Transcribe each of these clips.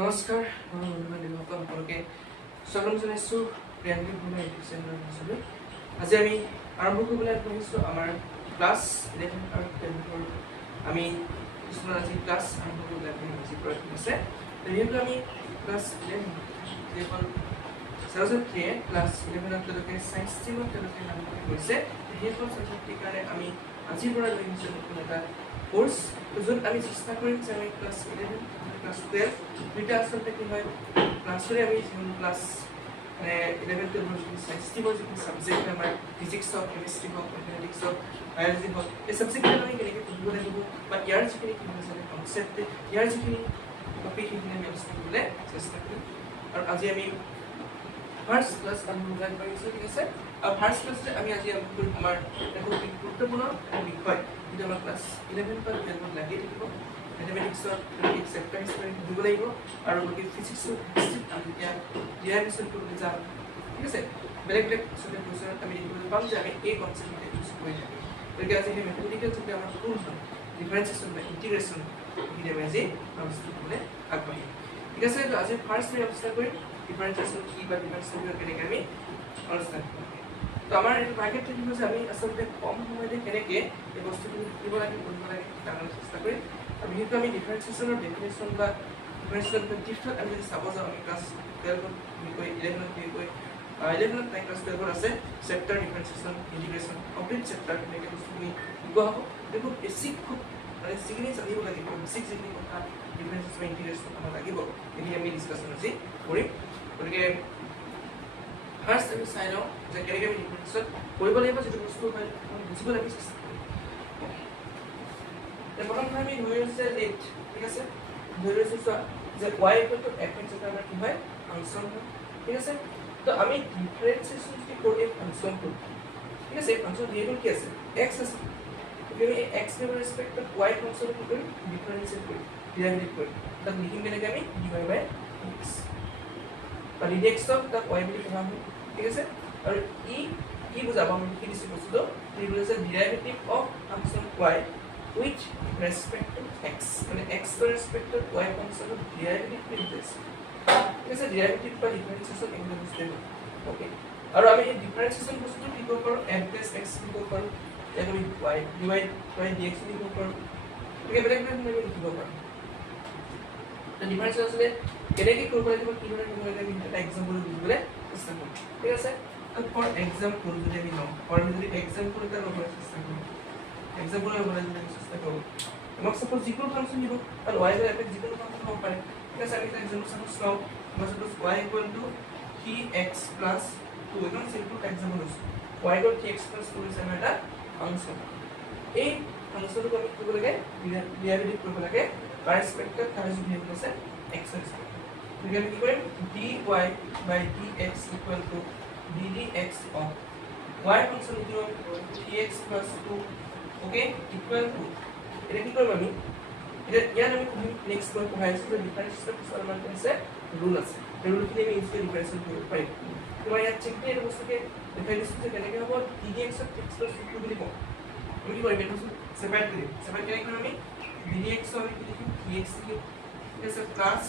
নমস্কাৰ বন্ধু-বান্ধৱীসকল সকলোকে স্বাগতম জনাইছোঁ প্ৰিয়াংকী ভূমি এডুকেশ্যনৰ ক্লাছলৈ। আজি আমি আৰম্ভ কৰিবলৈ আগবাঢ়িছোঁ আমাৰ ক্লাছ 11 আৰু 12 আমি কিছুমান আজি ক্লাছ আৰম্ভ কৰিবলৈ আগবাঢ়িছোঁ প্ৰয়োজন আছে। যিহেতু আমি ক্লাছ 11 যিসকল ছাত্ৰ-ছাত্ৰীয়ে ক্লাছ 11 তেওঁলোকে ছায়েন্স ষ্ট্ৰীমত তেওঁলোকে নামভৰ্তি কৰিছে, সেইসকল ছাত্ৰ-ছাত্ৰীৰ কাৰণে আমি আজিৰ পৰা লৈ আহিছোঁ নতুন এটা কোৰ্চ, য'ত আমি চেষ্টা কৰিম যে আমি ক্লাছ 11 ক্লাছ 12 দুইটা আচলতে কি হয় ক্লাছৰে আমি যিকোনো ক্লাছ মানে 11 12 যিখিনি ছায়েন্স ষ্ট্ৰীমৰ যিখিনি ছাবজেক্ট আমাৰ ফিজিক্স হওক, কেমিষ্ট্ৰি হওক, মেথমেটিক্স হওক, বায়'লজি হওক, এই ছাবজেক্টবিলাক আমি কেনেকৈ পঢ়িব লাগিব বা ইয়াৰ যিখিনি কি হয় কনচেপ্ট, ইয়াৰ যিখিনি টপিক সেইখিনি আমি আলোচনা কৰিবলৈ চেষ্টা কৰিম। আৰু আজি আমি ফাৰ্ষ্ট ক্লাছ আৰম্ভ কৰিব আগবাঢ়িছোঁ, ঠিক আছে। আৰু ফাৰ্ষ্ট ক্লাছতে আমি আজি আৰম্ভ কৰিম আমাৰ এটা গুৰুত্বপূৰ্ণ বিষয়, যিটো আমাৰ ক্লাছ 11 বা 12 লাগি থাকিব। মেথমেটিক্সৰ চেপ্টাৰ হিচাপে পঢ়িব লাগিব আৰু বাকী ফিজিক্সৰ হিষ্ট্ৰীত আমি যেতিয়া ৰিয়ালিজেশ্যন কৰিবলৈ যাম, ঠিক আছে, বেলেগ বেলেগ কুৱেশ্যনত আমি দেখিবলৈ পাম যে আমি এই কনচেপ্টবিলাক ইউজ কৰি থাকিম। গতিকে আজি সেই মেথমেটিকেল যোনটো আমাৰ টুল হয় ডিফাৰেঞ্চিয়েশ্যন বা ইণ্টিগ্ৰেশ্যন, সেইখিনি আমি আজি আলোচনা কৰিবলৈ আগবাঢ়িম, ঠিক আছে। তো আজি ফাৰ্ষ্ট আমি আলোচনা কৰিম ডিফাৰেঞ্চিয়েশ্যন কি বা ডিফাৰেঞ্চিয়েশ্যন কেনেকৈ আমি আলোচনা কৰিম। তো আমাৰ এইটো টাৰ্গেট থাকিব যে আমি আচলতে কম সময়তে কেনেকৈ এই বস্তুখিনি শিকিব লাগে, পঢ়িব লাগে জানিবলৈ চেষ্টা কৰিম। আৰু বিশেষকৈ আমি ডিফাৰেঞ্চিয়েশ্যনৰ ডেফিনেশ্যন বা ডিফাৰেঞ্চিয়েশ্যন কনচেপ্টত আমি যদি চাব যাওঁ, আমি ক্লাছ 12ত বিশেষকৈ 11ত বিশেষকৈ 11ত নাই ক্লাছ 12ত আছে চেপ্টাৰ ডিফাৰেঞ্চিয়েশ্যন ইণ্টিগ্ৰেশ্যন কমপ্লিট চেপ্টাৰ, তেনেকৈ বস্তুখিনি শিকোৱা হ'ব। খুব বেছিক খুব মানে যিখিনি জানিব লাগিব, বেছিক যিখিনি কথা ডিফাৰেঞ্চিয়েশ্যন ইণ্টিগ্ৰেশ্যন আমাৰ লাগিব, সেইখিনি আমি ডিছকাশ্যন আজি কৰিম। গতিকে ফাৰ্ষ্ট আমি চাই লওঁ যে কেনেকৈ আমি ডিফাৰেঞ্চিয়েশ্যন কৰিব লাগিব, যিটো বস্তু হয় আমি বুজিব লাগিব চেষ্টা কৰিম। প্ৰথম কথা আমি ধৰি লৈছোঁ যে লেট, ঠিক আছে, ধৰি লৈছোঁ চোৱা যে y = fx এটা আমাৰ কি হয় ফাংচন হয়, ঠিক আছে। তো আমি ডিফাৰেঞ্চিয়েশ্যন যদি কৰোঁ এই ফাংচনটো, ঠিক আছে, এই ফাংচন যিহেতু কি আছে x আছে, গতিকে আমি x ৰ ৰেচপেক্টত y ফাংচনটো কি কৰিম ডিফাৰেঞ্চিয়েট কৰিম, ডিৰাইভেট কৰিম। তাক লিখিম কেনেকৈ আমি dy/dx বা dx তাক y বুলি কোৱা হয়, ঠিক আছে। আৰু ই কি বুজাব আমি লিখি দিছোঁ বস্তুটো, ই বুজাইছে derivative of function y with respect to x, মানে x ৰ ৰেচপেক্টত y ফাংচনৰ ডেৰিভেটিভ বুজাইছে, ঠিক আছে। ডেৰিভেটিভ বা ডিফাৰেঞ্চিয়েশ্যন এইটো বস্তুৱে হয়, ওকে। আৰু আমি এই ডিফাৰেঞ্চিয়েশ্যন বস্তুটো কি কৰিব পাৰোঁ f + x লিখিব পাৰোঁ, ইয়াক আমি y dy/dx লিখিব পাৰোঁ, গতিকে বেলেগ বেলেগ আমি লিখিব পাৰোঁ। তো ডিফাৰেঞ্চিয়েশ্যন আচলতে কেনেকৈ কৰিব লাগিব, কিদৰে কৰিব লাগিব, আমি এটা এক্সাম্পল বুজিবলৈ চেষ্টা কৰিম, ঠিক আছে। ফৰ এক্সাম্পল যদি আমি লওঁ, যদি এক্সাম্পল এটা ল'বলৈ চেষ্টা কৰোঁ, এক্সাম্পল ল'বলৈ যদি চেষ্টা কৰোঁ, আমাক সাপোজ যিকোনো ফাংচন দিব, কাৰণ y বা f যিকোনো ফাংচন হ'ব পাৰে, ঠিক আছে। আমি এটা এক্সাম্পল সাপোজ লওঁ, আমাৰ সাপোজ y = 3x + 2, একদম চিম্পল এক্সাম্পল লৈছোঁ। y = 3x + 2 হৈছে আমাৰ এটা ফাংচন। এই ফাংচনটোক আমি কি কৰিব লাগে ডেৰিভেটিভ কৰিব লাগে তাৰ ৰেচপেক্টত, তাৰ যি ভেৰিয়েবল আছে x ৰ ৰেচপেক্টত। গতিকে আমি কি কৰিম dy/dx = ddx of y function কি হ'ব 3x + 2, ওকে, ইকুৱেল টু এটা কি কৰিম আমি এতিয়া ইয়াত আমি নেক্সট মই পঢ়াই আছোঁ যে ডিফাৰেঞ্চিয়েশ্যন কিছুমান আমাৰ আছে ৰুল আছে, সেই ৰুলখিনি আমি ইউজ কৰি ডিফাৰেঞ্চিয়েশ্যন কৰিব পাৰিম। তোমাৰ ইয়াত চিম্পলি এইটো বস্তুকে দেখাই দিছোঁ যে কেনেকৈ হ'ব ddx of x + 2 বুলি কওঁ, আমি কি কৰিম এইটো ছেপাৰেট কৰিম। ছেপাৰেট কেনেকৈ কৰিম আমি ddx of কি লিখিম dx লিখিম, ঠিক আছে, প্লাছ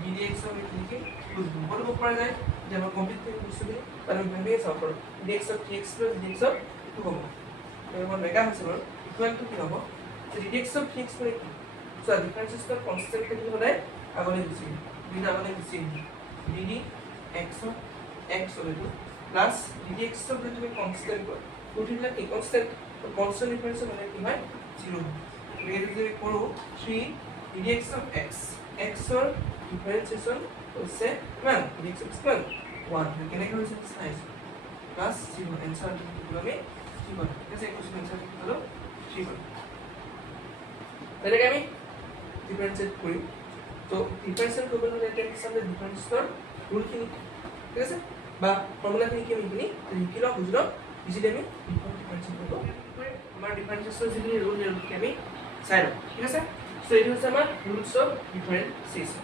ddx of কি লিখিম দুপৰ দিব পৰা যায়, যে আমাৰ কমপ্লিট কৰি বস্তুখিনি তাৰ আমি ভাবিয়ে চাব পাৰোঁ dx of 3x + dx of 2 হ'ব। মোৰ মেগা হৈছে বাৰু, ইকুৱেল টু কি হ'ব যে dx of 3x মানে কি, চোৱা ডিফাৰেঞ্চিয়েশ্যন কনষ্টেণ্ট থাকিলে সদায় আগলৈ গুচি আহিম, দুইটা আগলৈ গুচি আহিম, ddx of x হ'ল এইটো প্লাছ ddx of যদি তুমি কনষ্টেণ্ট কৰা, গোটেইবিলাক কি কনষ্টেণ্ট, কনষ্টেণ্ট ডিফাৰেঞ্চিয়েশ্যন মানে কি হয় 0। গতিকে যদি কৰোঁ 3 ddx of x, x ৰ ডিফাৰেঞ্চিয়েশ্যন হৈছে কিমান dx of কিমান 1, কেনেকৈ হৈছে চাইছোঁ প্লাছ 0, এনচাৰ দিব আমি 3, ঠিক আছে। কোৱেশ্যন এনচাৰ কি হ'ল 3। তেনেকৈ আমি ডিফাৰেঞ্চিয়েট কৰিম। তো ডিফাৰেঞ্চিয়েট কৰিবলৈ হ'লে এতিয়া কি চাম যে ডিফাৰেঞ্চিয়েশ্যনৰ ৰুলখিনি, ঠিক আছে, বা ফৰ্মুলাখিনি কি আমি এইখিনি লিখি লওঁ, বুজি লওঁ, ইজিলি আমি ডিফাৰেঞ্চিয়েট কৰিব পাৰিম। আমাৰ ডিফাৰেঞ্চিয়েশ্যনৰ যিখিনি ৰুল সেই ৰুলখিনি আমি চাই লওঁ, ঠিক আছে। চ' এইটো হৈছে আমাৰ ৰুলছ অফ ডিফাৰেঞ্চিয়েশ্যন,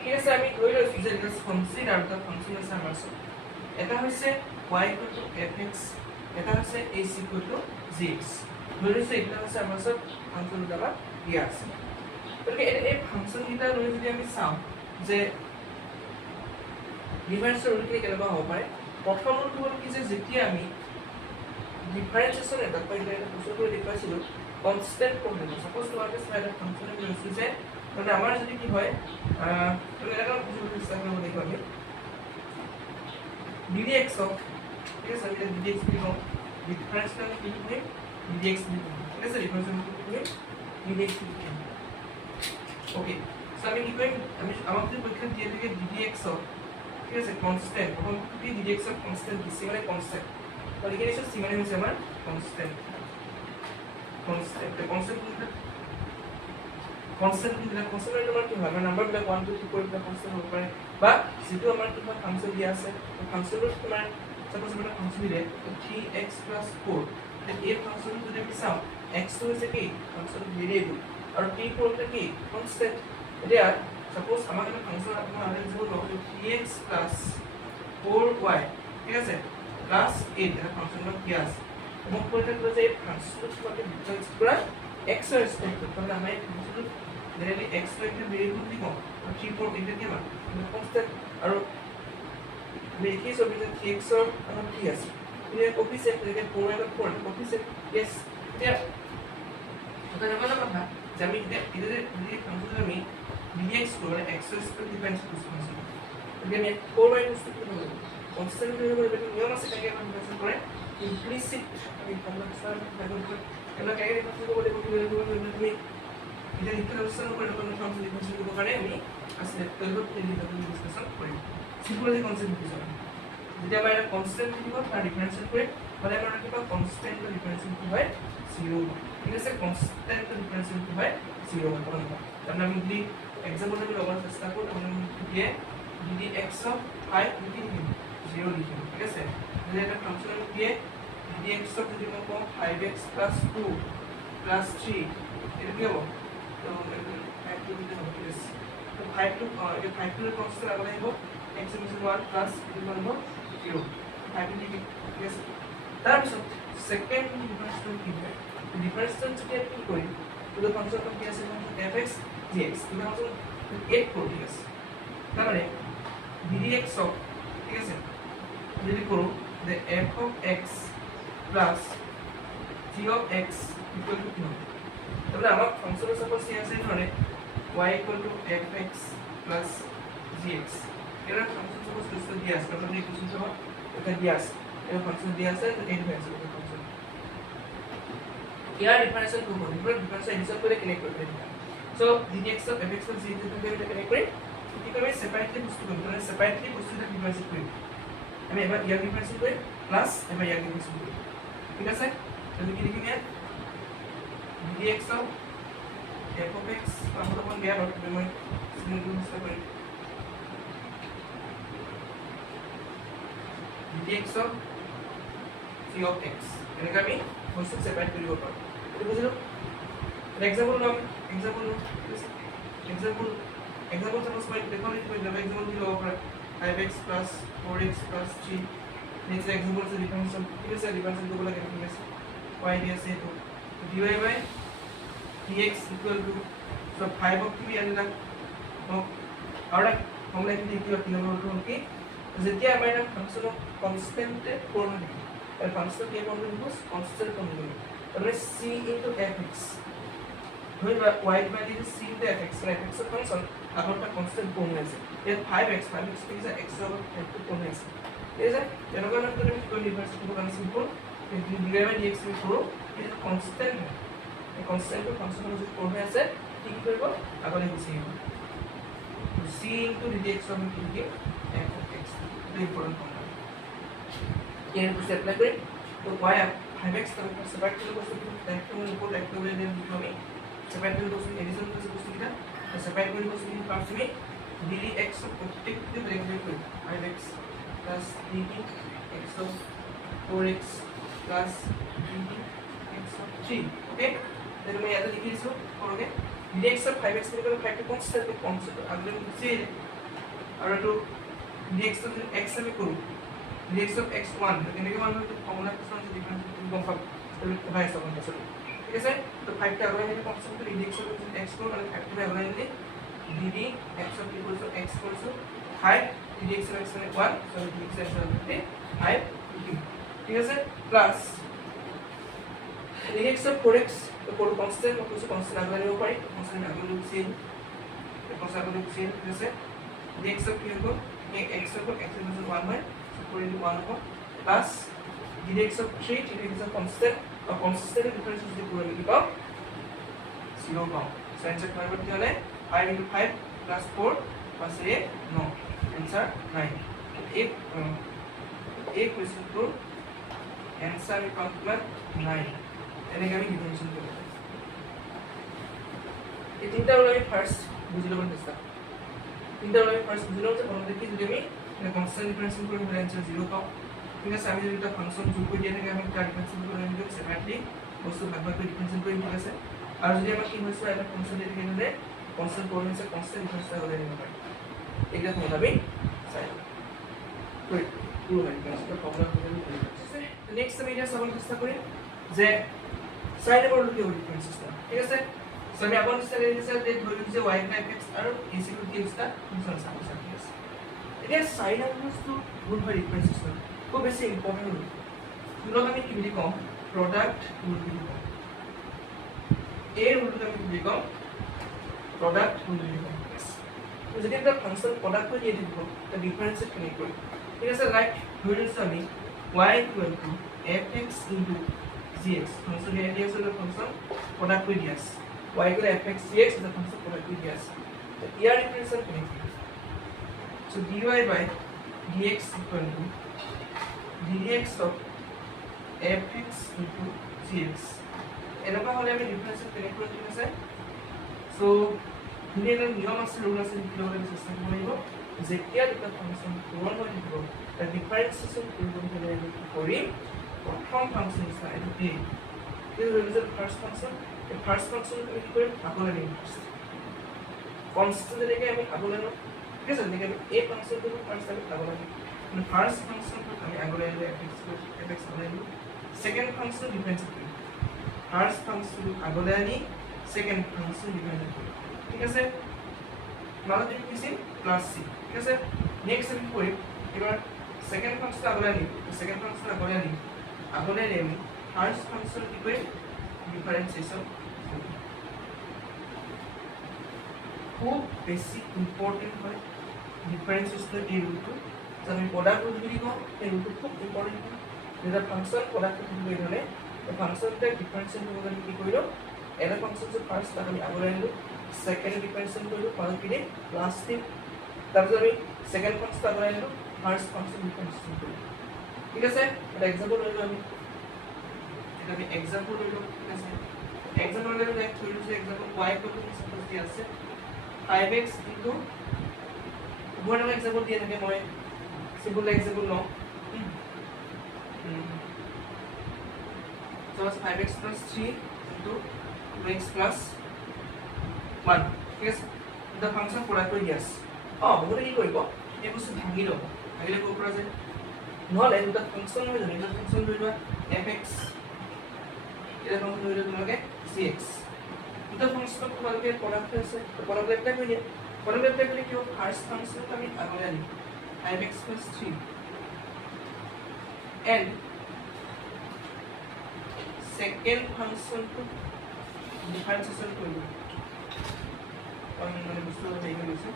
ঠিক আছে। আমি ধৰি লৈছোঁ যে এটা ফাংচন আৰু এটা ফাংচন আছে আমাৰ ওচৰত, এটা হৈছে y = fx, এটা হৈছে h = gx। ধৰি লৈছোঁ এইবিলাক হৈছে আমাৰ ওচৰত ফাংচন দুটা বা দিয়া আছে। গতিকে এই ফাংচন কেইটা লৈ যদি আমি চাওঁ, যে ডিফাৰেন্সৰ ৰুলখিনি কেনেকুৱা হ'ব পাৰে প্ৰথম ৰুলটো হ'ল কি যে যেতিয়া আমি ডিফাৰেন্সিয়েশ্যন এটা বস্তু কৰি দেখুৱাইছিলোঁ কনষ্টেণ্ট প্ৰব্লেম সাপোজ তোমালোকে চাই এটা ফাংচন লৈছোঁ যে মানে আমাৰ যদি কি হয় তুমি এটা বুজিব চেষ্টা কৰিব লাগিব আমি ddx ঠিক আছে আমি ddx বুলি কওঁ ডিফাৰেন্স আমি কি কৰিম ddx বুলি কওঁ ঠিক আছে ডিফাৰেন্স আমি কি কৰিম ddx বুলি কওঁ ওকে সো আমি কি কৰিম আমি আমাক যদি পৰীক্ষা দিয়ে থাকে ddx ঠিক আছে কনষ্টেন্ট প্ৰথম কি ddx কনষ্টেন্ট দিছে মানে কনষ্টেন্ট তো লিখে দিছো c মানে হৈছে আমাৰ কনষ্টেন্ট কনষ্টেন্ট বিলাক কনষ্টেন্ট তোমাৰ কি হয় আমাৰ নাম্বাৰ বিলাক 1 2 3 4 বিলাক কনষ্টেন্ট হ'ব পাৰে বা যেটো আমাৰ কিবা ফাংচন দিয়া আছে ফাংচনটো তোমাৰ সাপোজ এটা ফাংচন দিলে 3x 4 এই ফাংচন যদি আমি চাওঁ x টো হৈছে কি ফাংচন ভেৰিয়েবল আৰু t টো কি কনষ্টেন্ট এতিয়া সাপোজ আমাক এটা ফাংচন আপোনাৰ আনে যেটো 3x 4y ঠিক আছে প্লাস 8 এটা ফাংচনৰ কি আছে মোক কৈছে যে এই ফাংচনটো তোমাকে ডিফাৰেন্স কৰা x এর রেসপেক্ট তাহলে আমি ফাংচনটো ডাইরেক্টলি x এর একটা ভেরিয়েবল দিব আর 3 4 এটা কি মান কনস্ট্যান্ট আর দেখি সবই যে 3x এর আমার কি আছে এই কোফিসিয়েন্ট থেকে 4 এর 4 কোফিসিয়েন্ট yes এটা ওখানে বলা কথা যে আমি এটা যদি ফাংশন আমি dx করে x এর রেসপেক্ট ডিফারেন্স করছি যদি আমি 4y রেসপেক্ট করব কনস্ট্যান্ট ভেরিয়েবল এটা নিয়ম আছে কাকে আমরা মেনশন করে ইমপ্লিসিট আমি কনভার্সন ব্যবহার আমরা কাকে রেফারেন্স করব তুমি এটা লিখতে অবস্থান করে কোন ফাংশন রেফারেন্স করব পারে আমি আসলে 12 প্লেলি আপনি ডিসকাশন করি সিম্পল যে কনসেপ্ট বুঝছো যদি আমরা এটা কনস্ট্যান্ট দিব তার ডিফারেন্সিয়েট করে তাহলে আমরা কি পাবো কনস্ট্যান্ট এর ডিফারেন্সিয়েট কি হয় 0 ঠিক আছে কনস্ট্যান্ট এর ডিফারেন্সিয়েট কি হয় 0 হয় তখন আমরা যদি एग्जांपल আমি লগার চেষ্টা করব আমরা দিয়ে ddx অফ 5 লিখি 0 লিখি ঠিক আছে যদি এটা ফাংশন আমি দিয়ে ddx অফ যদি মই কম 5x 2 3 এটা কি হবে তো 5 টু দিতে হবে ঠিক আছে তো 5 টু এটা 5 টু এর কনস্ট্যান্ট আগে হবে x ইকুয়াল 1 প্লাস এটা হবে 0 5 লিখি ঠিক আছে তারপর সেকেন্ড ডিফারেন্সিয়েশন কি হবে ডিফারেন্সিয়েশন যদি আপনি করি তো ফাংশন কি আছে fx dx এটা হচ্ছে 8 করে ঠিক আছে তার মানে ddx অফ ঠিক আছে যদি করো যে f of x plus g of x equal to 2 তাহলে আমার ফাংশনের সাপোজ কি আছে ধরে y equal to fx plus gx এর ফাংশন সাপোজ কিছু দিয়ে আছে তাহলে এই কিছু সহ এটা দিয়ে আছে এর ফাংশন দিয়ে আছে তো এই ফাংশন ইয়ার ডিফারেন্সিয়েশন করব ডিফারেন্সিয়েশন হিসাব করে কানেক্ট করতে হবে so ddx of fx plus gx থেকে এটা কানেক্ট করে কি করবে সেপারেটলি বস্তু করব মানে সেপারেটলি বস্তুটা ডিফারেন্সিয়েট করব আমি এবার ইয়ার ডিফারেন্সিয়েট করে প্লাস এবার ইয়ার ডিফারেন্সিয়েট করি ঠিক আছে তাহলে কি লিখি নিয়া ddx of f of x আমরা তখন দেয়া হবে আমি সিম্পল হিসাব করি ddx of g of x এনেকা আমি বস্তু সেপারেট কৰিব পাৰো এটা বুঝলো एग्जांपल नाम एग्जांपल सपोज मैं देखो नहीं कोई नया एग्जांपल भी लो पर 5x 4x 3 नेक्स्ट एग्जांपल से डिफरेंस ठीक है डिफरेंस को बोला कैसे y दिया से तो dy by dx equal to so 5 of भी आने लगा तो और हम लोग देखते हैं कि नंबर को कि যেতিয়া আমরা এটা ফাংশন কনস্ট্যান্ট ফর্ম দিই আর ফাংশন কি ফর্ম দিব কনস্ট্যান্ট ফর্ম দিব তাহলে c fx ধরি y value is c fx মানে fx এর ফাংশন আগরটা কনস্ট্যান্ট ফর্ম আছে এর 5x কি যে x এর একটু কমে আছে ঠিক আছে এরকম আমরা যদি কোন রিভার্স করব কারণ সিম্পল dy by dx এর পুরো এটা কনস্ট্যান্ট এই কনস্ট্যান্ট ফাংশন যদি ফর্মে আছে কি করব আগরে গুছি c dx হবে কি কি fx very important formula এর উপর অ্যাপ্লাই করি তো y 5x তারপর সেপারেট করে বসে একটু উপর একটু বলে দেন দিতে হবে সেপারেট করে বসে এডিশন করে বসে কিনা সেপারেট করে বসে কি ফার্স্ট আমি dx প্রত্যেকটি ব্র্যাকেট করি 5x plus dx of 4x plus dx of 3 okay then मैं याद लिख दिसो ओके dx of 5x থেকে 5 টা কনস্ট্যান্ট কনস্ট্যান্ট আগে লিখছি আর একটু dx of x আমি করব dx of x1 এখানে মান হলো ফর্মুলা কিছু আছে ডিফারেন্স তুমি কনফার্ম তাহলে ভাই সমান আছে ঠিক আছে তো 5 টা আগে নিয়ে কনস্ট্যান্ট করে dx of x করব মানে 5 টা আগে নিয়ে dd x of equals to x equals to 5 ddx of x মানে 1 so ddx of x মানে 5 ঠিক আছে প্লাস ddx of 4x তো কোন কনস্ট্যান্ট ও কিছু কনস্ট্যান্ট আগলে নিব পারি কনস্ট্যান্ট আগলে লিখছি কনস্ট্যান্ট আগলে লিখছি ঠিক আছে dx of কি হবে x of x equals to 1 হয় so 4 into 1 হবে plus ddx of 3 ddx of constant or consistent difference যদি পুরো লিখি পাও 0 পাও so answer করবে কি হলে 5 into 5 plus 4 plus a no answer 9 एक क्वेश्चन को आंसर में कंप्लीट 9 এনেকে আমি ডিফারেন্সিয়েশন করব এই তিনটা হলো আমি ফার্স্ট বুঝিয়ে দেব চেষ্টা তিনটা হলো আমি ফার্স্ট বুঝিয়ে দেব যে কোন দেখি যদি আমি কনস্ট্যান্ট ডিফারেন্সিয়েশন করি তাহলে आंसर 0 পাও ঠিক আছে আমি যদি একটা ফাংশন যোগ কৰি দিয়ে থাকে আমি তাৰ ডিফাৰেন্সিয়েশন কৰি নিব সেপাৰেটলি বস্তু ভাগ ভাগ কৰি ডিফাৰেন্সিয়েশন কৰি ঠিক আছে আৰু যদি আমাৰ কি হৈছে এটা ফাংশন দিয়ে থাকে যে কনস্ট্যান্ট কোঅৰ্ডিনেটে কনস্ট্যান্ট ডিফাৰেন্সিয়েশন হলে নিব পাৰি এইটা তোমাক আমি চাই কই পুরো হয় এটা প্রবলেম হয়ে যাচ্ছে নেক্সট আমি এটা সলভ চেষ্টা করি যে সাইড এর কি হবে ডিফারেন্সিয়েশন ঠিক আছে সো আমি আপন চেষ্টা করি যে ধরি যে y x আৰু ac টো কি আছে ফাংশন সামনে ঠিক আছে এটা সাইড এর বস্তু গুণ হয় ডিফারেন্সিয়েশন খুব বেশি ইম্পর্টেন্ট রুল আমি কি লিখি কম প্রোডাক্ট রুল লিখি কম এ রুল আমি কি লিখি কম প্রোডাক্ট রুল লিখি কম তো যদি একটা ফাংশন প্রোডাক্ট করে দিয়ে দিব তা ডিফারেন্সিয়েট কেনে করি ঠিক আছে লাইক ধৰি লৈছো আমি y equal to fx into gx function এ দিয়ে আছে ফাংশন প্রোডাক্ট কৰি দিয়া আছে y equal to fx gx is the function product কৰি দিয়া আছে তো ইয়াৰ ডিফারেন্সিয়েট কেনে করি so dy by dx equal to dx of fx into gx এনেকুৱা হলে আমি ডিফাৰেন্সিয়েট কেনে কৰি ঠিক আছে সো ধুনীয়া নিয়ম আছে ৰুল আছে লিখিবলৈ চেষ্টা কৰিব লাগিব যেতিয়া দুটা ফাংশন পূৰণ হৈ থাকিব তাৰ ডিফাৰেন্সিয়েশন কৰিব হলে আমি কি কৰিম প্ৰথম ফাংশন আছে এইটো a this is the first function the first function আমি কি কৰিম আগলৈ নিম কনস্ট্যান্ট যেনেকৈ আমি আগলৈ নিম ঠিক আছে যেনেকৈ আমি a ফাংশনটো ফাৰ্স্ট আমি আগলৈ নিম মানে ফাৰ্স্ট ফাংশনটো আমি আগলৈ নিলে fx আগলৈ নিম সেকেন্ড ফাংশন ডিফাৰেন্সিয়েট কৰিম ফাৰ্স্ট ফাংশন আগলৈ আনি সেকেন্ড ফাংশন ডিফাৰেন্সিয়েট কৰিম ঠিক আছে মানে তুমি কি সিম প্লাস c ঠিক আছে নেক্সট আমি করি এবার সেকেন্ড ফাংশন আগলে আনি সেকেন্ড ফাংশন আগলে আনি ফার্স্ট ফাংশন কি করি ডিফারেন্সিয়েশন খুব বেশি ইম্পর্টেন্ট হয় ডিফারেন্সিয়েশন এই রুলটো আমি প্রোডাক্ট রুল বুলি কওঁ এই রুলটো খুব ইম্পর্টেন্ট হয় যেটা ফাংশন প্রোডাক্ট বুলি হলে ফাংশনটা ডিফারেন্সিয়েশন হলে কি কইলো এটা ফাংশন যে ফার্স্ট আমি আগলে আনিলো সেকেন্ড ডিফারেন্সিয়েশন কৰিলো পালো কি প্লাস 3 তাৰপিছত আমি সেকেন্ড ফাংশন আগলৈ আনিলো ফাৰ্স্ট ফাংশন ডিফাৰেন্সিয়েশন কৰিলো ঠিক আছে এটা এক্সাম্পল লইলো আমি এটা আমি এক্সাম্পল লইলো ঠিক আছে এক্সাম্পল লইলো লাইক ধৰিলো যে example y equal to suppose দি আছে 5x ইনটু ওপৰত আমি এক্সাম্পল দিয়া থাকে মই সিম্পল এক্সাম্পল লওঁ so 5x plus 3 into 2x plus 1 ঠিক আছে the function product কৰি দিয়াছ বহুতে কি কৰিব এই বস্তু ভাঙি লব ভাঙিলে ক'ব পৰা যায় নহলে দুটা ফাংশন হৈ যায় এটা ফাংশন লৈ লোৱা fx এটা ফাংশন লৈ লোৱা তোমালোকে gx দুটা ফাংশন তোমালোকে প্ৰডাক্ট আছে প্ৰডাক্ট এপ্লাই কৰি দিয়া প্ৰডাক্ট এপ্লাই কৰিলে কি হ'ব ফাৰ্স্ট ফাংশন আমি আগলৈ আনিম 5x plus 3 and second function to differentiation কৰিব মানে বস্তু হেৰি হৈছে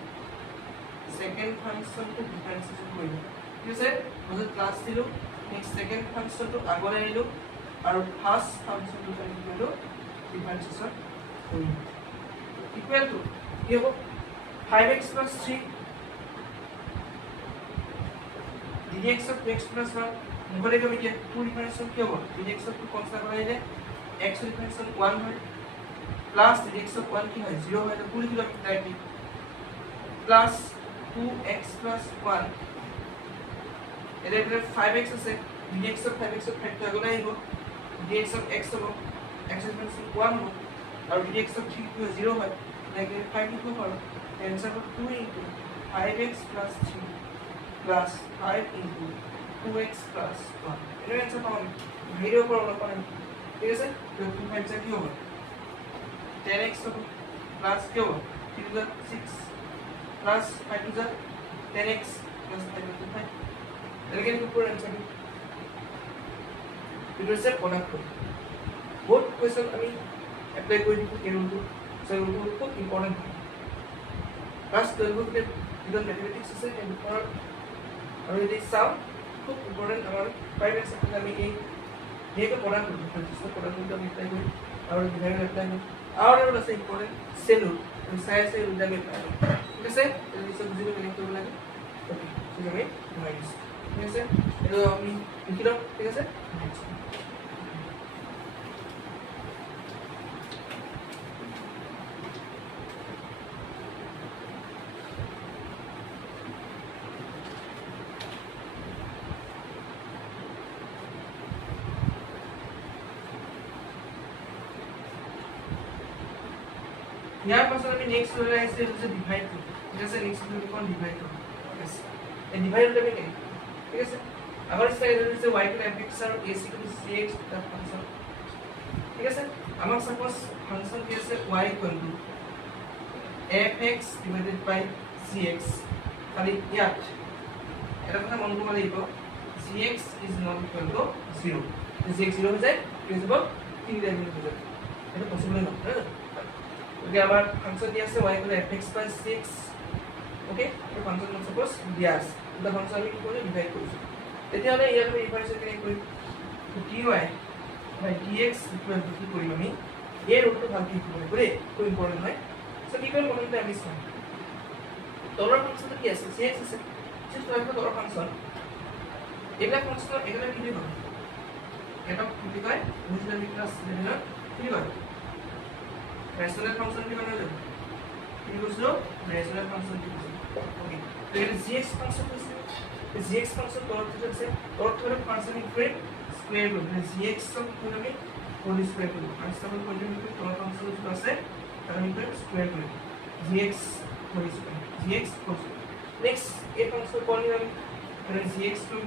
সেকেন্ড ফাংশন টু ডিফাৰেন্সিয়েশন কৰিব ঠিক আছে মই ক্লাস দিলো নেক্সট সেকেন্ড ফাংশন টু আগলৈ আনিলো আৰু ফাৰ্স্ট ফাংশন টু আমি কৰিলো ডিফাৰেন্সিয়েশন কৰিব ইকুৱেল টু কি হ'ব 5x plus 3 ddx of x plus 1 মুখলে কবি কি 2 ডিফারেন্সিয়েশন কি হ'ব ddx of 2 কনস্ট্যান্ট কৰিলে x ডিফারেন্সিয়েশন 1 হয় plus ddx of 1 কি হয় 0 হয় তো পুরো kilo directly plus 2x plus 1 এর 5x আছে ddx of 5x of 5 টা গুণ আইবো ddx of x হলো x equals to 1 হলো আর ddx of 3 কি 0 হয় লাইক 5 কি হলো आंसर হবে 2 into 5x plus 3 plus 5 into 2x plus 1 এর आंसर পাবো ভিডিও পর আমরা পাবো ঠিক আছে তো 2 5 কি হবে 10x plus কি হবে 3 to 6 plus 5 to 10x plus 5 to 5 এনেকে পুরো आंसर এটা হচ্ছে প্রোডাক্ট বহুত কোয়েশ্চন আমি এপ্লাই কৰি দিছো এই ৰুলটো সো ৰুলটো খুব ইম্পৰ্টেন্ট ক্লাস 12 তে ইজন ম্যাথমেটিক্স আছে এন্ড ফৰ আৰু এই সাম খুব ইম্পৰ্টেন্ট আমাৰ প্ৰাইভেট সেক্টৰ আমি এই যেটা প্ৰোডাক্ট কৰতে প্ৰোডাক্ট আমি এপ্লাই কৰি আৰু ডিভাইড এপ্লাই কৰি আৰু এটা আছে ইম্পৰ্টেন্ট সেল ৰুল আমি সাইন্সে ৰুল আমি এপ্লাই কৰি ঠিক আছে এই সব বুঝিব কৰিব লাগে ওকে ঠিক আছে ডিভাইড ঠিক আছে এটা আমি লিখি লম ঠিক আছে यहाँ पर सर अभी नेक्स्ट वाला ऐसे उसे डिवाइड करो जैसे नेक्स्ट वाले कौन डिवाइड करो यस ये डिवाइड होता है क्या ठीक है सर अगर इस तरह से y को fx और ac को cx का फंक्शन ठीक है सर আমাক सपोज फंक्शन কি আছে y equal to fx divided by cx খালি ইয়াত এটা কথা মন কৰিব লাগিব cx is not equal to 0 cx 0 হৈ যায় কি হ'ব 3 ডাইমেনশন হৈ যায় এটা পসিবল নহয় ओके আমার ফাংশন দিয়া আছে y ইকুয়াল fx + 6 ওকে এই ফাংশন মই সাপোজ দিয়া আছে এটা ফাংশন আমি কি কৰি ডিভাইড কৰিছো তেতিয়া হলে ইয়াৰ আমি ৰিভাইজ কৰি কৰিম dy by dx equal to কি কৰিম আমি এই ৰূপটো ভালকৈ লিখিব লাগিব দেই খুব ইম্পৰ্টেন্ট হয় সো কি কৰিম প্ৰথমতে আমি চাম তলৰ ফাংশনটো কি আছে cx আছে ঠিক আছে তলৰ ফাংশন এইবিলাক ফাংশন এখানে কি দিব এটা কি কয় ইনিশিয়াল ক্লাস লেভেলত কি কয় रैशनल फंक्शन की बना लो ये कुछ लो रैशनल फंक्शन की ओके तो ये gx फंक्शन है gx फंक्शन और थोड़ा फंक्शन इक्वल स्क्वायर को gx सब पूरा में होल स्क्वायर को आंसर को कंटिन्यू करते और फंक्शन जो है तार इक्वल स्क्वायर को gx whole square gx whole next ये फंक्शन कौन है हम gx को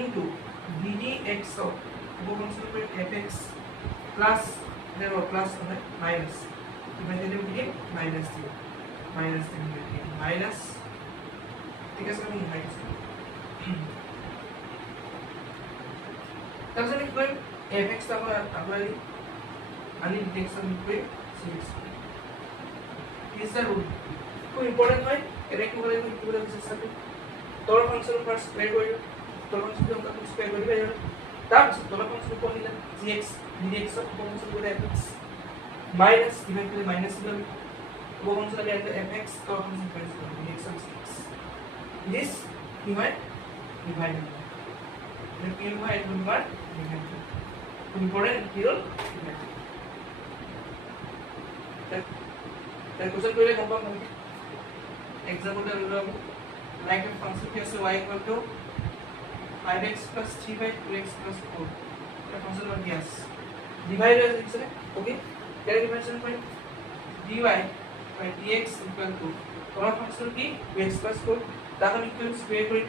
इनटू ddx ऑफ वो फंक्शन को fx plus there or plus or minus divided with minus 0 minus ठीक है सर minus तब से इक्वल fx का अगला आणि dx का equal cx is the rule को इंपॉर्टेंट है এটা কি বলে কি বলে চেষ্টা করি তোর ফাংশন ফার্স্ট স্কয়ার করি তোর ফাংশন কে আমরা স্কয়ার করি ভাই তারপর তোর ফাংশন কোন নিলাম gx dx of function with fx minus divided by minus will वो function ले आते fx तो function डिफाइन कर dx of 6 this divide ये क्या हुआ एक बार डिवाइड इंपॉर्टेंट कीरो तर क्वेश्चन पहले कंपाउंड हम एग्जांपल ले लो लाइक a function कैसे y equal to 5x plus 3 by 2x plus 4 ये function बन गया डिवाइड है इससे ओके क्या differential point dy by dx equal to তোমার ফাংশন কি 2x 4 তাহলে ইকুয়াল স্কয়ার করি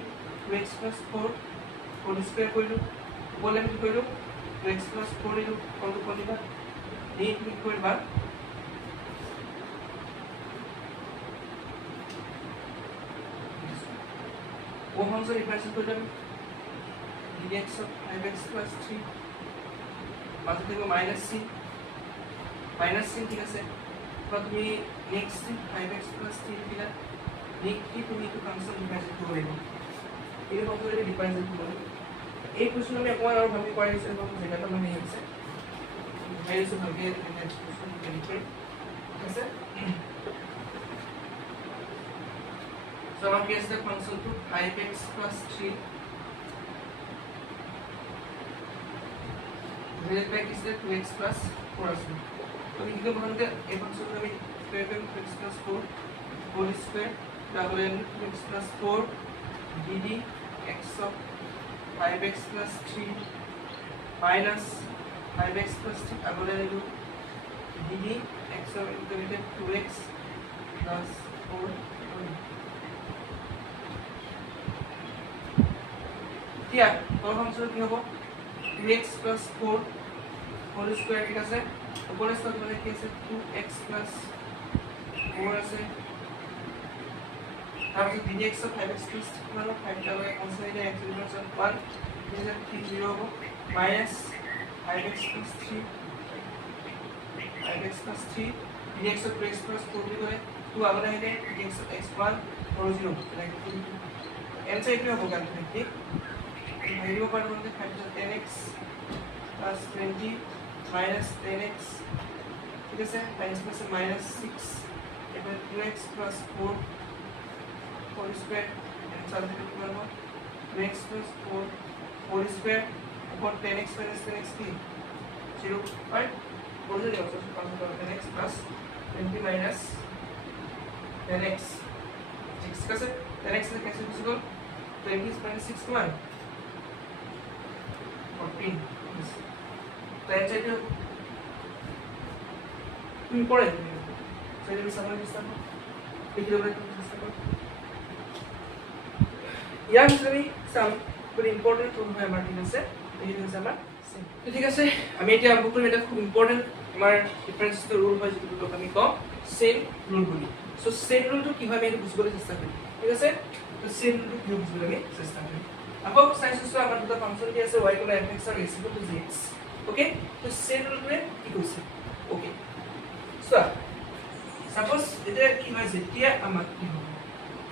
2x 4 হোল স্কয়ার করিলো বলে কি কইলো 2x 4 ইলো কত করিবা এই কি করবা ও ফাংশন ডিফারেন্সিয়েট করলে dx of 5x 3 বাকি থাকবে মাইনাস c ঠিক আছে তো তুমি নেক্সট 5x 3 দিলা নেক্সট তুমি একটু ফাংশন ডিফারেন্সিয়েট করে দেবো এই ফাংশনকে ডিফারেন্সিয়েট করব এই কোশ্চেন আমি একবার আর ভাবি পড়াই দিয়েছি এবং যেটা মানে হচ্ছে ভ্যালুস ভাবে এক্সপ্রেশন লিখে ঠিক আছে সো আমার কি আছে function two 5x 3 divided by किससे 2x 4 আসবে তো এই যে বলতে এই ফাংশনটা আমি স্কয়ার করব 2x 4 হোল স্কয়ার তাহলে 2x 4 dd x of 5x 3 minus 5x 3 তাহলে dd x of integrated 2x 4 क्या तो ফাংশন কি হবে 2x 4 হোল স্কয়ার ঠিক আছে উপরে স্কয়ার মানে কি আছে 2x 4 আছে তাৰপিছত dx of 5x plus 1 of 5 টা লগে কনস্ট্যান্ট এটা x ডিফারেন্স 1 this is 0 হ'ব minus 5x plus 3 5x plus 3 dx of 2x plus 4 বুলি ক'লে 2 আগত আহিলে dx of x1 or 0 like answer এইটো হ'ব কাৰণ ঠিক ভাবিব পাৰোঁ যে 10x plus 20 minus 10x ঠিক আছে minus plus minus 6 এটা 2x plus 4 whole square answer দিতে পারব 2x plus 4 whole square upon 10x minus 10x কি 0 right বলতে যাও সব কাজ করতে 10x plus 20 minus 10x ঠিক আছে 10x এর कैंसिल हो गया 20 minus 6 1 14 तो answer जो important so ये भी समझ लिया लिखिए बड़े চেষ্টা করো ইয়াৰ ভিতৰত some very important rule হয় আমাৰ ঠিক আছে এই হৈছে আমাৰ তো ঠিক আছে আমি এতিয়া আৰম্ভ কৰিম এটা খুব ইম্পৰ্টেন্ট আমাৰ ডিফাৰেন্স ৰুল হয় যেটো আমি কম সেম ৰুল বুলি সো সেম ৰুলটো কি হয় আমি বুজিবলৈ চেষ্টা কৰিম ঠিক আছে তো সেম ৰুলটো কি বুজিবলৈ আমি চেষ্টা কৰিম আকৌ চাইছো আমাৰ দুটা ফাংচন কি আছে y = fx আৰু x = gx ওকে তো সেম ৰুলটোৱে কি কৈছে ওকে সো সাপোজ এটা কি হয় যেতিয়া আমাক কি হ'ব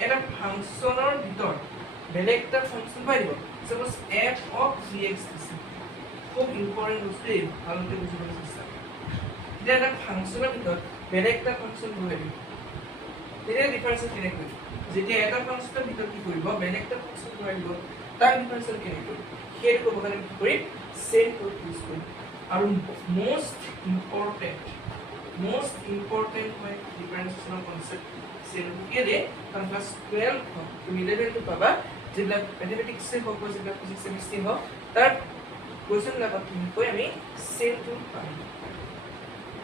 এটা ফাংচনৰ ভিতৰত বেলেগ একটা ফাংশন পাই দিব সাপোজ f of gx দিছে খুব ইম্পর্টেন্ট বস্তু ভালকে বুজিবলৈ চেষ্টা এটা একটা ফাংশনৰ ভিতৰত বেলেগ একটা ফাংশন বহাই দিব তেতিয়া ডিফাৰেন্স কেনেকৈ যেতিয়া এটা ফাংশনৰ ভিতৰত কি কৰিব বেলেগ একটা ফাংশন বহাই দিব তাৰ ডিফাৰেন্স কেনেকৈ সেইটো ক'ব কাৰণে কি কৰিম সেম টুল ইউজ কৰিম আৰু মোস্ট ইম্পৰ্টেন্ট হয় ডিফাৰেন্সিয়েশনৰ কনসেপ্ট সেম কি দিয়ে কাৰণ ক্লাছ 12 তুমি লেভেলটো পাবা যেটা ম্যাথমেটিক্স এর হোক যেটা ফিজিক্স কেমিস্ট্রি হোক তার কোশ্চেন লাগা কি আমি সেম টু পাই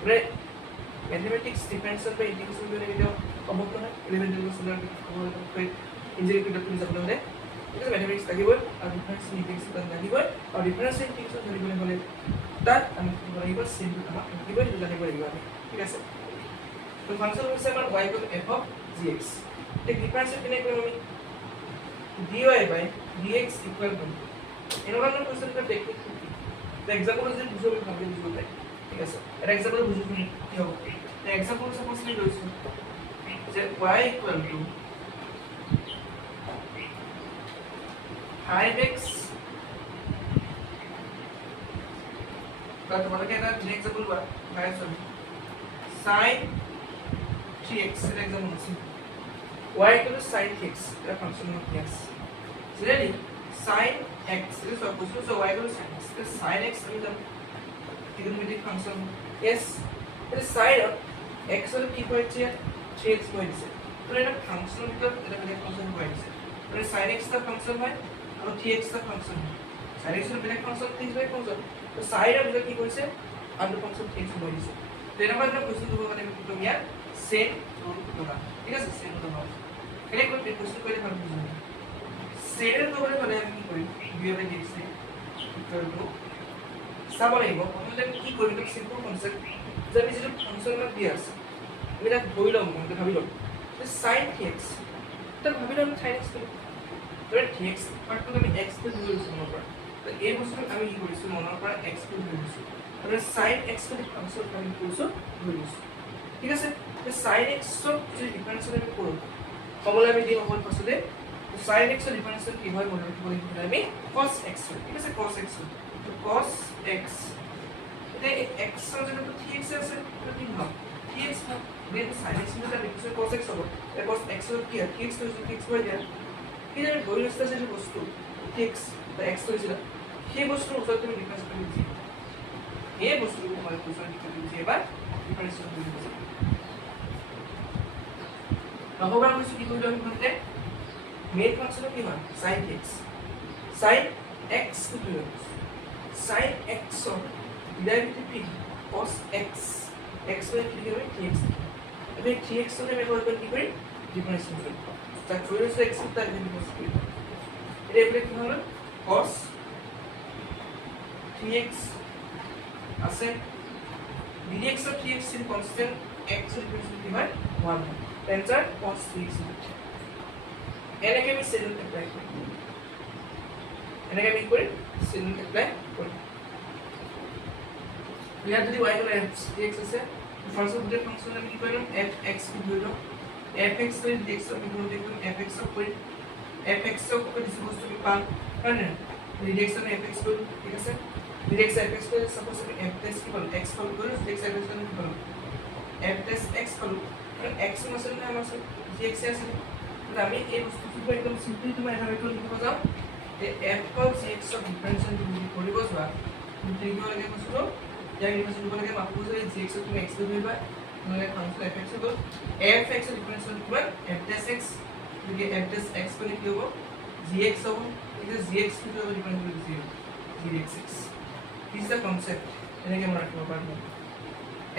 মানে ম্যাথমেটিক্স ডিফারেন্সিয়েশন বা ইন্টিগ্রেশন করে ভিডিও কমপ্লিট হয় 11 ডিভিশনাল কমপ্লিট ইঞ্জিনিয়ারিং ভিডিও তুমি যাবলৈ হলে এটা ম্যাথমেটিক্স লাগিবই আৰু ডিফাৰেন্স ইন্টিগ্ৰেশন লাগিবই আৰু ডিফারেন্স ইন্টিগ্রেশন জানিবলৈ হলে তাত আমি কি লাগিব সেম টু আমাক লাগিবই জানিব লাগিব আমি ঠিক আছে তো ফাংশন হৈছে আমাৰ y = f of gx এই ডিফাৰেন্স কেনে কৰিম আমি dy by dx equal to এনেকুৱা ধৰণৰ কোৱেশ্চন এটা টেকনিক কি তো এক্সাম্পল যদি বুজিব ভালকৈ বুজিব পাৰি ঠিক আছে এটা এক্সাম্পল বুজিব কি হ'ব তো এক্সাম্পল সাপোজ লৈ লৈছো যে y equal to 5x তোমালোকে এটা এক্সাম্পল লোৱা ভাই সৰি sin 3x এটা এক্সাম্পল আছে y equal to sin 3x এটা function of x ready sin x is supposed to y equal to sin x this sin x is a trigonometric function yes it is sin of x হল কি হয়েছে 3x হয়েছে তো এটা function ভিতৰত এটা বেলেগ function হয়েছে তো sin x টা ফাংশন হয় আৰু 3x টা ফাংশন হয় sin x এৰ বেলেগ ফাংশন 3x বেলেগ ফাংশন তো sin এৰ ভিতৰত কি কৰিছে আনটো ফাংশন 3x হয়েছে তো এটা মানে কোশ্চেন দিব মানে কি তুমি ইয়াত সেম রুল লগা ঠিক আছে সেম রুল লগা এনে কোন কোশ্চেন কৰিলে ভাল বুঝাবো সেটেৰ কবলে হলে আমি কি কৰি বিয়োগ বাই dx ইকুয়াল টু চাব লাগিব প্ৰথমতে কি কৰিম এটা সিম্পল কনসেপ্ট যে আমি যেটো ফাংশনত দিয়া আছে আমি এটা ধৰি লম মানে ভাবি লম যে sin x তো ভাবি লম sin x তো dx পাৰ্টটো আমি x টো ধৰি লৈছো মনৰ পৰা তো এই বস্তু আমি কি কৰিছো মনৰ পৰা x টো ধৰি লৈছো আৰু sin x টো ফাংশন আমি কৰিছো ধৰি লৈছো ঠিক আছে তো sin x ৰ যে ডিফাৰেন্স আমি কৰো কমলা আমি দিম অকল পাছতে sin x এর ডিফারেন্স কি হয় মনে রাখতে পারি আমি cos x ঠিক আছে cos x তো cos x এটা x এর জায়গায় 3x আছে এটা কি হবে 3x দেন sin x এর জায়গায় cos x হবে এটা cos x এর কি 3x তো 3x হয়ে যায় কি জানেন ধরে নিতে যে বস্তু 3x বা x হয়েছিল সেই বস্তুর উপর তুমি ডিফারেন্স করে দিচ্ছি এই বস্তুর উপর কোশ্চেন লিখে দিচ্ছি এবার ডিফারেন্স করে দিচ্ছি নহবা আমি কি করব আমি বলতে মেন ফাংশন কি হয় sin x sin x equal sin x of derivative কি cos x x এর কি হবে 3x এবে 3x এর আমি বলবো কি করি ডিফারেন্স করব তার চলে x তার ডিফারেন্স করি এটা এবারে কি হলো cos 3x আছে dx of 3x is constant x equals to 1 1 হয় এনসার cos 3x এনেকে আমি সেডুল এপ্লাই করি এনেকে আমি করি সেডুল এপ্লাই করি ইয়াত যদি y এর dx আছে ফার্স্ট অফ দ্য ফাংশন আমি কি করলাম fx কি ধরলো fx এর dx আমি ধরে দেখলাম fx অফ করি fx অফ করে দিছি বস্তু কি পান হয় না রিডাকশন fx করি ঠিক আছে dx fx করে সাপোজ আমি f টেস্ট কি বল x কল করি dx fx করে কি বল f টেস্ট x কল x মাসল না আমার dx আছে তাহলে আমি এই বস্তুটো একদম সিম্পলি তোমার এটা একটু লিখিব যাও যে f of gx of differentiation তুমি কৰিব যোৱা তুমি কি কৰিব লাগে বস্তুটো ইয়াক ডিফাৰেন্সিয়েশন কৰিব লাগে মাপব যে gx অফ তুমি x ধৰিবা মানে ফাংশন fx হ'ব fx অফ ডিফাৰেন্সিয়েশন কিমান f টেস্ট x যদি f টেস্ট x কৰি কি হ'ব gx হ'ব এটা gx কি হ'ব ডিপেন্ড কৰিব gx this is the concept এনেকে আমৰা ৰাখব পাৰবো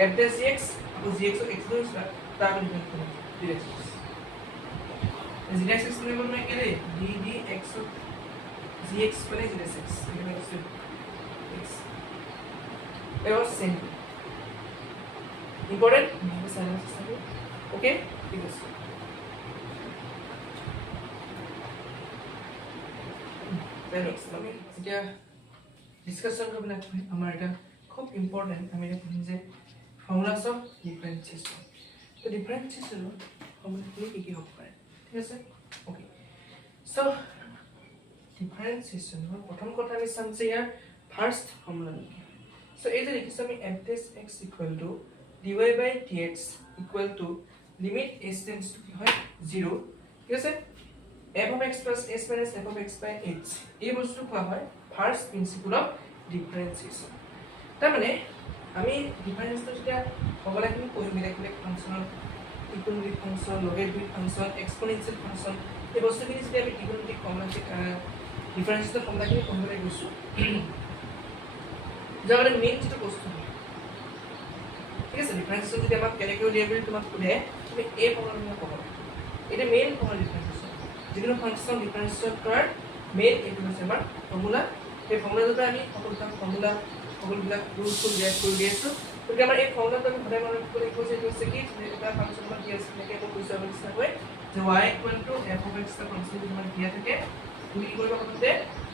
f টেস্ট gx আৰু gx অফ x ধৰিছা তাৰ ডিপেন্ড কৰিব gx gx মানে বলবো কেলে d dx of gx মানে gx এখানে আছে x এবার সেম ইম্পর্টেন্ট ওকে ঠিক আছে নেক্সট আমি এটা ডিসকাশন করব না আমার এটা খুব ইম্পর্টেন্ট আমি এটা বলি যে ফর্মুলাস অফ ডিফারেন্সিয়েশন তো ডিফারেন্সিয়েশন ফর্মুলাগুলো কি কি হবে পারে ঠিক আছে ওকে সো ডিফারেন্সিয়েশন প্রথম কথা আমি চাম যে ইয়াৰ ফার্স্ট ফর্মুলা সো এই যে লিখিছো আমি f x dy by dx equal to limit s tends to কি হয় 0 ঠিক আছে f of x plus s minus f of x by h এই বস্তু কোৱা হয় ফাৰ্স্ট প্ৰিন্সিপল অফ ডিফাৰেন্সিয়েশন তাৰ মানে আমি ডিফাৰেন্সটো যেটা সকলোখিনি কই মিলাইলে ফাংশনৰ equality function logarithmic function এক্সপোনেনশিয়েল function এই বস্তুখিনি যেতিয়া আমি ত্ৰিকোণমিতিক কমপ্লেক্স ডিফাৰেন্সৰ ফৰ্মুলাখিনি কমপ্লিট কৰিছো যাতে মেইন যেটো বস্তু ঠিক আছে ডিফাৰেন্সটো যদি আমাক কেনেকৈ উলিয়াই বুলি তোমাক সোধে তুমি এই ফৰ্মুলাটো ক'ব এটা মেইন ফৰ্মুলা ডিফাৰেন্সিয়েশন যিকোনো ফাংশন ডিফাৰেন্সিয়েট কৰাৰ মেইন এইটো হৈছে আমাৰ ফৰ্মুলা এই ফৰ্মুলাটো আমি সকলোবিলাক ৰুলছটো ৰিয়াজ কৰি দিছো গতিকে আমাৰ এই ফৰ্মুলাটো আমি সদায় মনত ৰাখিব লাগিব যে এইটো হৈছে কি এটা ফাংশনৰ কি আছে এনেকৈ মই কৈছো আমি চেষ্টা হয় যে y f of x টা ফাংশন তোমাৰ দিয়া থাকে তুমি কি কৰিবা প্ৰথমতে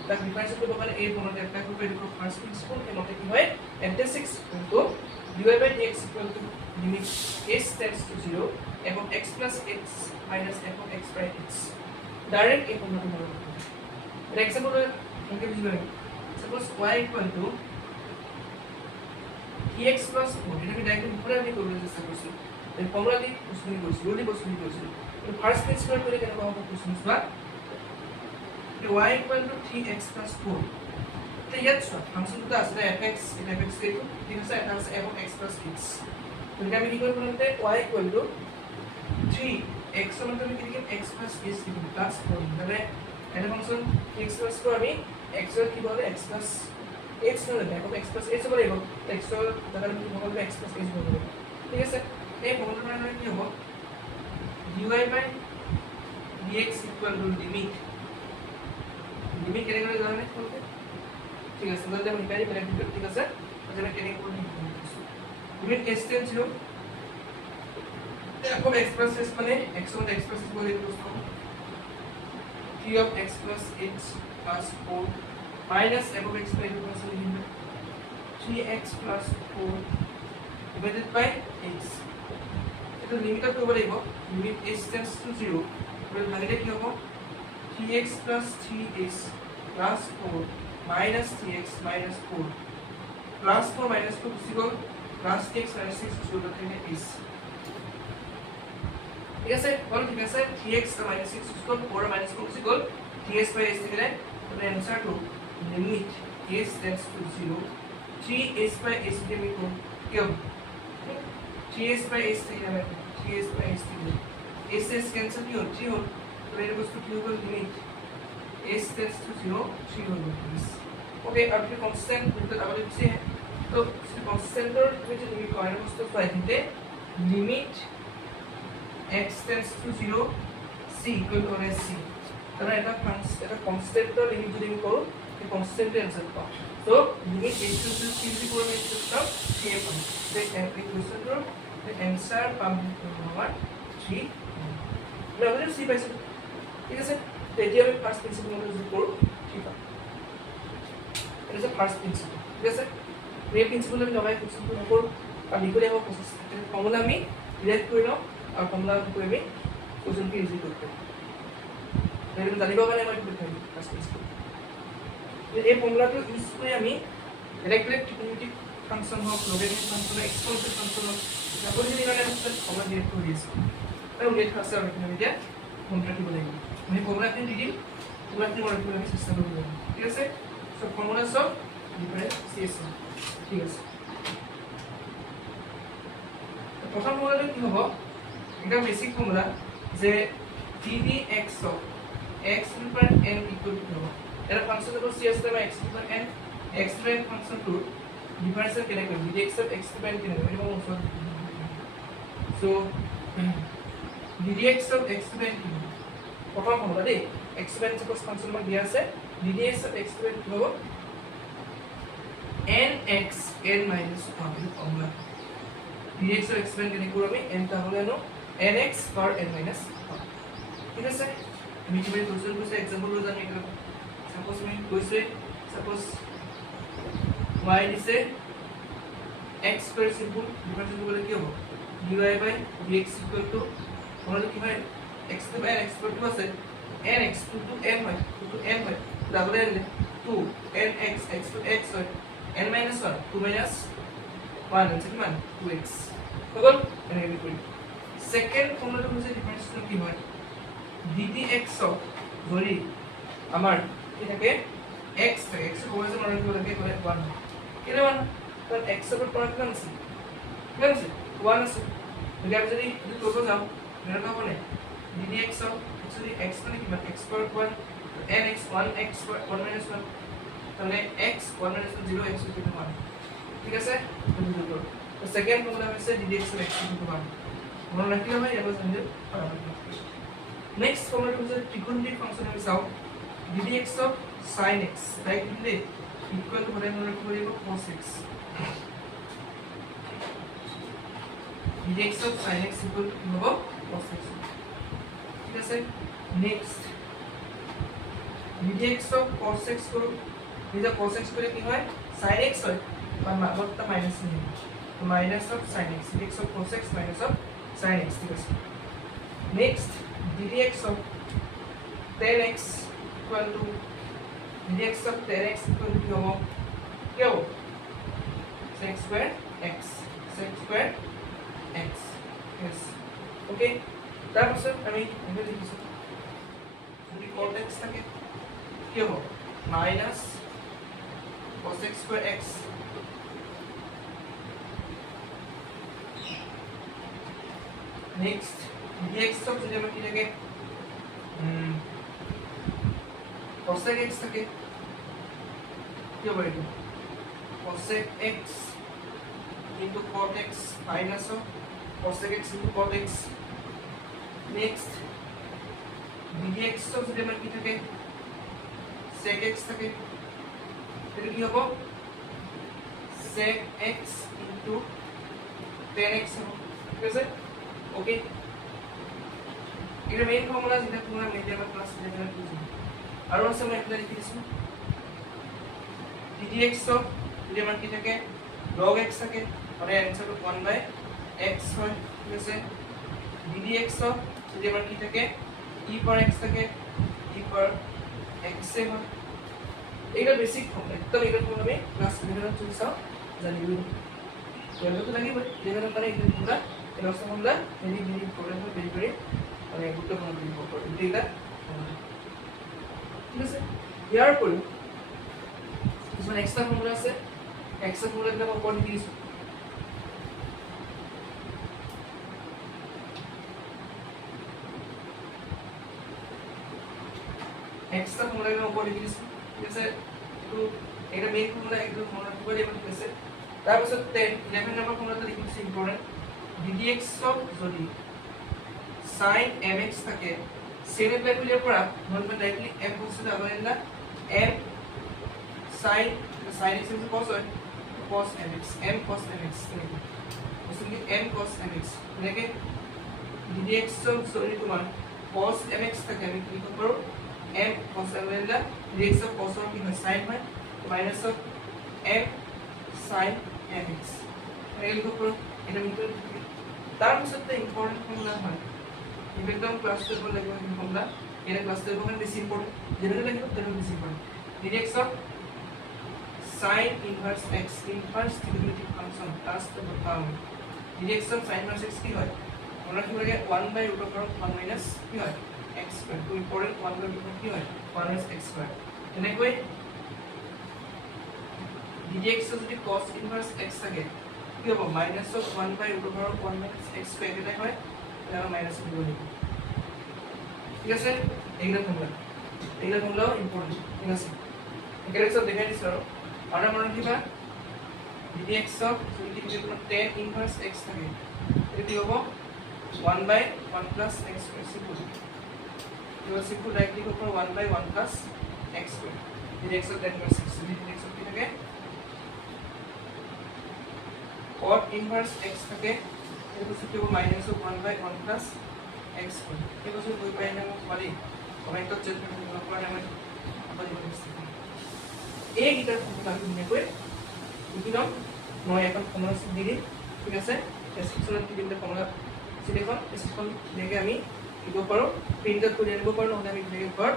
তাক ডিফাৰেন্সিয়েট কৰিব কাৰণে এই ফৰ্মুলাটো এপ্লাই কৰিব এইটো ফাৰ্স্ট প্ৰিন্সিপল এই মতে কি হয় f * 6 dy by dx limit s tends to 0 f of x plus x minus f of x by x direct এই ফর্মুলাটো মনত ৰাখিব এটা এক্সাম্পল এনেকৈ বুজিব লাগিব suppose y equal to dx plus 4 এটা আমি ডাইরেক্ট পুরো আমি করব চেষ্টা করছি এই ফর্মুলা দি প্রশ্ন করছি রুলি প্রশ্ন করছি তো ফার্স্ট প্রিন্সিপল করে কেন পাবো প্রশ্ন বা y equal to 3x plus 4 তো ইয়াত ফাংশনটো আছে fx এটা fx এইটো ঠিক আছে এটা আছে f of x plus x তো এটা আমি কি কৰিব বলতে y equal to 3x সমান আমি কি লিখিম x plus s লিখিম প্লাস 4 মানে এটা ফাংশন x plus 4 আমি x এর কি বলে x plus x হলে f of x plus s বলে এবং x এর দ্বারা আমি কি বলবো x plus s বলবো ঠিক আছে এই ফর্মুলাটা মানে কি হবে dy by dx equal to limit কেনে করে জানেন বলতে ঠিক আছে তাহলে আমি লিখাই পেলাম ঠিক আছে তাহলে আমি কেনে করে limit s tends to 0 f of x plus s মানে x of x plus s বলে দিতে 3 of x plus h plus 4 minus f of x by 3x plus 4 divided by x এটা লিমিট করব লাগিব লিমিট s tends to 0 তাহলে ভাগলে কি হবে 3x plus 3x plus 4 minus 3x minus 4 plus 4 minus 2 is equal plus 6 minus 6 is equal to s ঠিক আছে বল ঠিক আছে 3x minus 6 is equal 4 minus 4 is equal 3s by s থেকে যায় তাহলে answer to limit s tends to 0 3s by s দিয়ে আমি কোন কি হবে 3s by s থেকে যাবে 3s by s থেকে s s कैंसिल কি হল 3 হল তো এর বস্তু কি হবে limit s tends to 0 3 hall okay अब ये कांस्टेंट मतलब अवेलेबल से है तो कांस्टेंट और में जो लिमिट कॉइन बस्तु पाई दिते limit x tends to 0 c equal to s c তাহলে এটা কনস্ট্যান্ট এর লিমিট যদি আমি করব এই কনস্ট্যান্ট এর आंसर পাবো তো limit h to c equal to system c পাবো তো এই ইকুয়েশনর the answer পাবো আমার 3 আমি অলরেডি সি পাইছো ঠিক আছে তেতিয়া আমি ফার্স্ট প্রিন্সিপল মতে ইউজ কৰো ঠিক আছে এটা ফাৰ্স্ট প্ৰিন্সিপল ঠিক আছে এই প্ৰিন্সিপল আমি লগাই কোশ্চেনটো নকৰো আৰু লিখলে হ'ব প্ৰসেস ফৰ্মুলা আমি ডিৰাইভ কৰি লওঁ আৰু ফৰ্মুলা কৰি আমি কোশ্চেনটো ইজি কৰিব পাৰিম সেইটো জানিব কাৰণে মই এইটো দেখাইছো ফাৰ্স্ট প্ৰিন্সিপল এই ফৰ্মুলাটো ইউজ কৰি আমি বেলেগ ট্ৰিগোনোমেট্ৰিক ফাংশন হওক লগাৰিথমিক ফাংশন হওক এক্সপোনেনশিয়েল ফাংশন হওক আপুনি যদি মানে ফৰ্মুলা ডিৰাইভ কৰি দিছে আৰু উল্লেখ আছে আৰু আমি এতিয়া মনত ৰাখিব লাগিব আমি ফৰ্মুলাখিনি দি দিম ফৰ্মুলাখিনি মনত ৰাখিবলৈ আমি চেষ্টা কৰিব লাগিব ঠিক আছে সব ফর্মুলা সব ডিফারেন্সিয়েশন ঠিক আছে প্রথম ফর্মুলাটো কি হ'ব এটা বেসিক ফর্মুলা যে ddx of x over n equal to হ'ব এটা ফাংশন হ'ব c আছে বা x over n x over n function two differentiate কেনে কৰিম ddx of x over n কেনে কৰিম মই ওচৰত so ddx of x over n প্ৰথম ফৰ্মুলা দেই x over n suppose function আমাক দিয়া আছে ddx of x over n কি হ'ব nx n minus 1 formula ddx of x over n কেনে কৰোঁ আমি n টা হলে নো nx per n minus 1 ঠিক আছে আমি কি মানে কোশ্চেন কৈছে एग्जांपल লৈ জানি এটা সাপোজ আমি কৈছে সাপোজ y দিছে x per simple ডিফারেন্স বলে কি হ'ব dy by dx equal to হলে কি হয় x to n x per 2 আছে nx to n হয় to n হয় double n 2 nx x to x হয় n minus 1 2 minus 1 আছে কিমান 2x হল এনেকৈ কৰি সেকেন্ড ফৰ্মুলাটো হৈছে ডিফাৰেন্সটো কি হয় ddx of যদি আমাৰ কি থাকে x থাকে x কমন আছে মানে কি লাগে করে 1 কেনে 1 কারণ x এর পর কিমান আছে কিমান আছে 1 আছে যদি আমি যদি কৰিব যাওঁ এনে হবে ddx of actually x মানে কিমান x per 1 nx 1x 1 minus 1 তাহলে x 1 minus 0 x equal to 1 ঠিক আছে তো সেকেন্ড ফর্মুলা হচ্ছে ddx of x equal to 1 মনে রাখতে হবে এবার জানলে নেক্সট ফর্মুলা হচ্ছে ট্রিগোনোমেট্রিক ফাংশন আমি চাও ddx of sin x right দিলে ইকুয়াল টু হলে মনে রাখতে পারব cos x ddx of sin x equal to হবে cos x ঠিক আছে next ddx of cos x করো এটা cos x করে কি হয় sin x হয় বা মাত্রা মাইনাস নিয়ে তো minus of sin x ddx of cos x minus of sin x ঠিক আছে next ddx of tan x equal to ddx of tan x equal to কি হবে কি হবে sec square x sec square x yes okay তারপর আমি এটা লিখিছো যদি cos x থাকে কি হবে minus cos x square x next dx of যদি আমরা কি থাকে cosec x থাকে কি হবে এটা cosec x into cot x minus of cosec x into cot x next dx of যদি আমরা কি থাকে sec x থাকে এটা কি হবে sec x into tan x হবে ঠিক আছে ওকে এটা মেইন ফর্মুলা যেটা তোমরা মিডিয়াম ক্লাস লেভেলে বুঝো আর আছে আমি এটা লিখি দিছি ddx of যদি আমার কি থাকে log x থাকে তাহলে आंसर 1/x হয় ঠিক আছে ddx of যদি আমার কি থাকে e per x থাকে e per x এ হয় এটা বেসিক ফর্মুলা একদম এটা ফর্মুলা আমি ক্লাস লেভেলে চলে যাও জানিব তো লাগিব লেভেল মানে এটা পুরা এটা formula very very important very very মানে গুরুত্বপূর্ণ ইম্পর্টেন্ট এটা ঠিক আছে ইয়ার পরে কিছুমান এক্সট্রা ফর্মুলা আছে এক্সট্রা ফর্মুলা এটা মই পঢ়ি দিছো এক্সট্রা ফর্মুলা আমি পঢ়ি দিছো ঠিক আছে তো এটা মেইন ফর্মুলা একদম মনে রাখতে পারি ঠিক আছে তারপর 11 নম্বর ফর্মুলাটা লিখছি ইম্পর্টেন্ট ddx of যদি sin mx থাকে sin এর পৰা মনে ডাইরেক্টলি m বসে আবার না m sin x is cos হয় cos mx m cos mx বসে কি m cos mx এনেকে ddx সরি তোমার cos mx থাকে আমি কি লিখব পারো m cos m লেলা ddx cos কি হয় sin হয় মাইনাস m sin mx এই লিখব পারো এটা মিটার তার সাথে ইম্পর্টেন্ট ফর্মুলা হয় একদম ক্লাস 12 লাগবে এই ফর্মুলা এটা ক্লাস 12 এর বেশি ইম্পর্টেন্ট জেনারেল লাগবে তার বেশি important ddx sin inverse x inverse trigonometric function plus the term ddx sin inverse x কি হয় আমরা কি বলি 1 by root of 1 minus কি হয় x square তো ইম্পর্টেন্ট 1 by root of কি হয় 1 minus x square এনেকৈ ddx যদি cos inverse x থাকে কি হ'ব minus of 1 by root of 1 minus x square এটা হয় তাহলে মাইনাস দিব লিখব ঠিক আছে এইগুলা ফর্মুলা ইম্পর্টেন্ট ঠিক আছে এখানে সব দেখাই দিছো আর আমরা কিবা ddx যদি কোনো tan inverse x থাকে এটা কি হ'ব 1 by 1 plus x square simple you simple directly go for 1 by 1 plus x square ddx of tan inverse x যদি ddx কি থাকে cot inverse x থাকে এটা কি হবে minus of 1 by 1 plus x square এই বছর কই পাই না পারি কমেন্টত চেক কৰিব পৰা নাই আপনি বলছি এই গিটার ফর্মুলা আমি নিয়ে লিখিলাম মই এখন ফর্মুলা দি দিম ঠিক আছে সেকশনত কি দিলে ফর্মুলা সিলেকশন সেকশন দেখে আমি লিখিব পাৰো প্ৰিন্ট আউট কৰি আনিব পাৰো নহলে আমি দেখে ঘৰ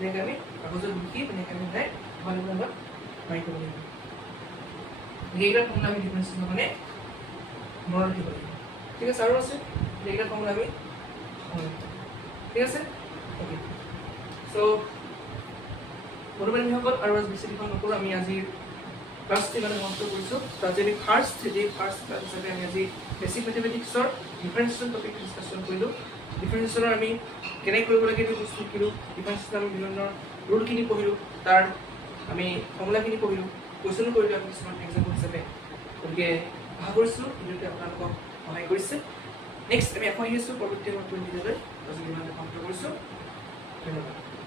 দেখে আমি কাগজত লিখি এনেকৈ আমি ডাই ভালো ভালো মাই কৰিব লাগিব এইটা ফৰ্মুলা আমি ডিফাৰেন্স মানে মনত ৰাখিব লাগিব ঠিক আছে আৰু আছে এইটা ফৰ্মুলা আমি ঠিক আছে ওকে সো বন্ধুবান্ধৱীসকল আৰু আজি বেছি দিন নকৰো আমি আজি ক্লাছটি মানে সমাপ্ত কৰিছোঁ আজি আমি ফাৰ্ষ্ট ক্লাছ হিচাপে আমি আজি বেছিক মেথমেটিক্সৰ ডিফাৰেন্সিয়েশ্যন টপিক ডিছকাশ্যন কৰিলোঁ ডিফাৰেন্সিয়েশ্যনৰ আমি কেনেকৈ কৰিব লাগে এইটো বস্তু শিকিলোঁ ডিফাৰেন্সিয়েশ্যন আমি বিভিন্ন ৰুলখিনি পঢ়িলোঁ তাৰ আমি ফৰ্মুলাখিনি পঢ়িলোঁ কুৱেশ্যনো কৰিলোঁ আমি কিছুমান এক্সাম্পল হিচাপে গতিকে আশা কৰিছোঁ ভিডিঅ'টোৱে আপোনালোকক সহায় কৰিছে নেক্সট আমি আকৌ আহি আছোঁ পৰৱৰ্তী ভিডিঅ'লৈ আজি ইমানতে সমাপ্ত কৰিছোঁ ধন্যবাদ